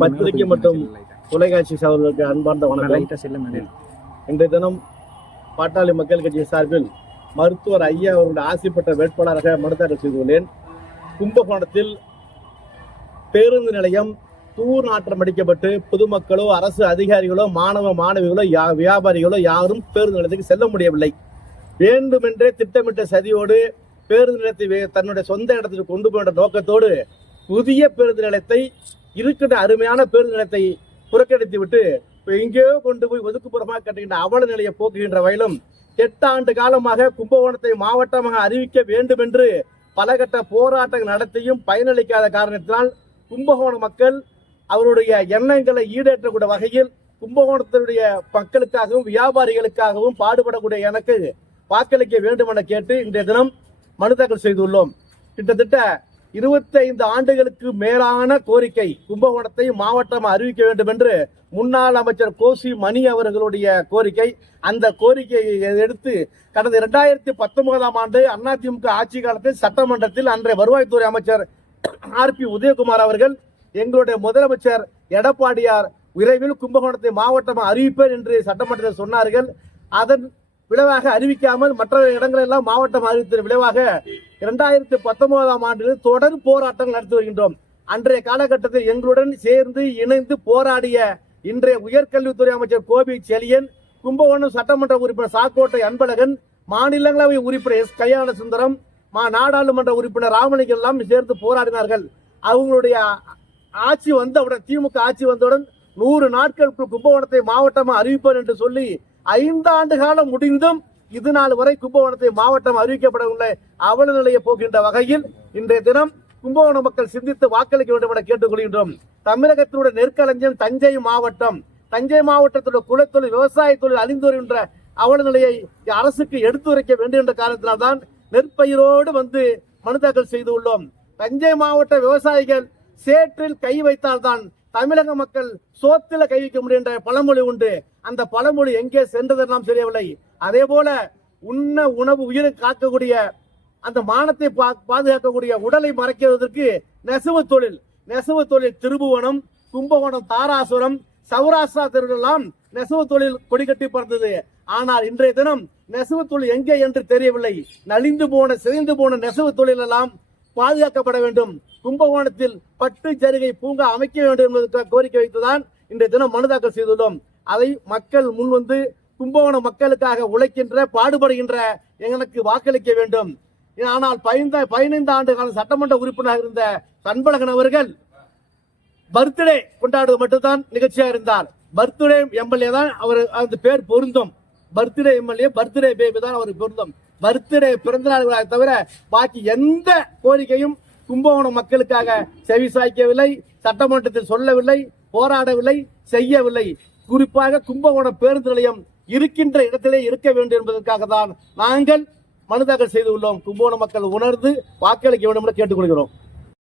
பத்திரிகை மற்றும் தொலைக்காட்சி சகோதரர்களுக்கு அன்பார்ந்த வணக்கம். இன்றைய தினம் பாட்டாளி மக்கள் கட்சி சார்பில் மருத்துவர் ஐயா அவருடைய ஆசைப்பட்ட வேட்பாளராக மனு தாக்கல் செய்துள்ளேன். கும்பகோணத்தில் பேருந்து நிலையம் தூர் நாற்றம் அடிக்கப்பட்டு பொதுமக்களோ அரசு அதிகாரிகளோ மாணவ மாணவிகளோ வியாபாரிகளோ யாரும் பேருந்து நிலையத்துக்கு செல்ல முடியவில்லை. வேண்டுமென்றே திட்டமிட்ட சதியோடு பேருந்து நிலையத்தை தன்னுடைய சொந்த இடத்துக்கு கொண்டு போகின்ற நோக்கத்தோடு புதிய பேருந்து நிலையத்தை இருக்கின்ற அருமையான பேருந்து நிலையத்தை புறக்கணித்து விட்டு எங்கேயோ கொண்டு போய் ஒதுக்குப்புறமாக கட்டுகின்ற அவல நிலையை போக்குகின்ற வகையிலும் 8 ஆண்டு காலமாக கும்பகோணத்தை மாவட்டமாக அறிவிக்க வேண்டும் என்று பல கட்ட போராட்டங்கள் நடத்தியும் பயனளிக்காத காரணத்தினால் கும்பகோண மக்கள் அவருடைய எண்ணங்களை ஈடேற்றக்கூடிய வகையில் கும்பகோணத்தினுடைய மக்களுக்காகவும் வியாபாரிகளுக்காகவும் பாடுபடக்கூடிய எனக்கு வாக்களிக்க வேண்டும் என கேட்டு இன்றைய தினம் மனு தாக்கல் செய்துள்ளோம். கிட்டத்தட்ட 25 ஆண்டுகளுக்கு மேலான கோரிக்கை கும்பகோணத்தை மாவட்டம் அறிவிக்க வேண்டும் என்று முன்னாள் அமைச்சர் கோசி மணி அவர்களுடைய கோரிக்கை. அந்த கோரிக்கையை எடுத்து கடந்த 2019ஆம் ஆண்டு அதிமுக ஆட்சி காலத்தில் சட்டமன்றத்தில் அன்றைய வருவாய்த்துறை அமைச்சர் RP உதயகுமார் அவர்கள் எங்களுடைய முதலமைச்சர் எடப்பாடியார் விரைவில் கும்பகோணத்தை மாவட்டம் அறிவிப்பேன் என்று சட்டமன்றத்தில் சொன்னார்கள். அதன் விளைவாக அறிவிக்காமல் மற்ற இடங்களெல்லாம் மாவட்டம் அறிவித்த விளைவாக 2019ஆம் ஆண்டில் தொடர் போராட்டங்கள் நடத்தி வருகின்றோம். அன்றைய காலகட்டத்தில் எங்களுடன் சேர்ந்து இணைந்து போராடிய இன்றைய உயர்கல்வித்துறை அமைச்சர் கோபி செழியன், கும்பகோணம் சட்டமன்ற உறுப்பினர் சாக்கோட்டை அன்பழகன், மாநிலங்களவை உறுப்பினர் S கல்யாண சுந்தரம், நாடாளுமன்ற உறுப்பினர் ராமலிங்கம் எல்லாம் சேர்ந்து போராடினார்கள். அவங்களுடைய ஆட்சி வந்தவுடன் திமுக ஆட்சி வந்தவுடன் 100 நாட்களுக்கு கும்பகோணத்தை மாவட்டமாக அறிவிப்பேன் என்று சொல்லி 5 ஆண்டு காலம் முடிந்தும் இது நாள் வரை கும்பகோணத்தை மாவட்டம் அறிவிக்கப்படவில்லை. அவல நிலையை போகின்ற வகையில் இன்றைய தினம் கும்பகோண மக்கள் சிந்தித்து வாக்களிக்க வேண்டும் என கேட்டுக்கொள்கின்றோம். தமிழகத்தினுடைய நெற்களஞ்சியம் தஞ்சை மாவட்டம். தஞ்சை மாவட்டத்துடைய குலத்தொழில் விவசாய தொழில் அழிந்து வருகின்ற அவல நிலையை அரசுக்கு எடுத்துரைக்க வேண்டும் என்ற காரணத்தினால்தான் நெற்பயிரோடு வந்து மனு தாக்கல் செய்துள்ளோம். தஞ்சை மாவட்ட விவசாயிகள் சேற்றில் கை வைத்தால்தான் தமிழக மக்கள் சோத்தில கை வைக்க முடியும் என்ற பழமொழி உண்டு. அந்த பழமொழி எங்கே சென்றது நாம் தெரியவில்லை. அதே போல உண்ண உணவு உயிரை காக்கக்கூடிய அந்த மானத்தை பாதுகாக்கக்கூடிய உடலை மறைக்கிறதற்கு நெசவு தொழில் திருபுவனம், கும்பகோணம், தாராசுரம், சௌராஷ்டிரா தெருவெல்லாம் நெசவு தொழில் கொடிகட்டி பறந்தது. ஆனால் இன்றைய தினம் நெசவு தொழில் எங்கே என்று தெரியவில்லை. நலிந்து போன சிதைந்து போன நெசவு தொழில் எல்லாம் பாதுகாக்கப்பட வேண்டும். கும்பகோணத்தில் பட்டு ஜரிகை பூங்கா அமைக்க வேண்டும் என்பதற்கு கோரிக்கை வைத்துதான் இன்றைய தினம் மனு தாக்கல் செய்துள்ளோம். அதை மக்கள் முன்வந்து கும்பகோண மக்களுக்காக உழைக்கின்ற பாடுபடுகின்ற எங்களுக்கு வாக்களிக்க வேண்டும். ஆனால் 15 ஆண்டு கால சட்டமன்ற உறுப்பினராக இருந்த அன்பழகன் அவர்கள் பர்த்டே கொண்டாடுவது மட்டும்தான் நிகழ்ச்சியாக இருந்தார். பர்த்டே எம்எல்ஏ தான் அவர் அந்த பேர் பொருந்தும். பர்த்டே எம்எல்ஏ, பர்த்டே பேபி தான் அவருக்கு பொருந்தும். பர்த்டே பிறந்த நாள்களாக தவிர பாக்கி எந்த கோரிக்கையும் கும்பகோண மக்களுக்காக செவி சாய்க்கவில்லை, சட்டமன்றத்தில் சொல்லவில்லை, போராடவில்லை, செய்யவில்லை. குறிப்பாக கும்பகோணம் பேருந்து நிலையம் இருக்கின்ற இடத்திலே இருக்க வேண்டும் என்பதற்காக தான் நாங்கள் மனு தாக்கல் செய்துள்ளோம். கும்பகோண மக்கள் உணர்ந்து வாக்களிக்க வேண்டும் என்று கேட்டுக்கொள்கிறோம்.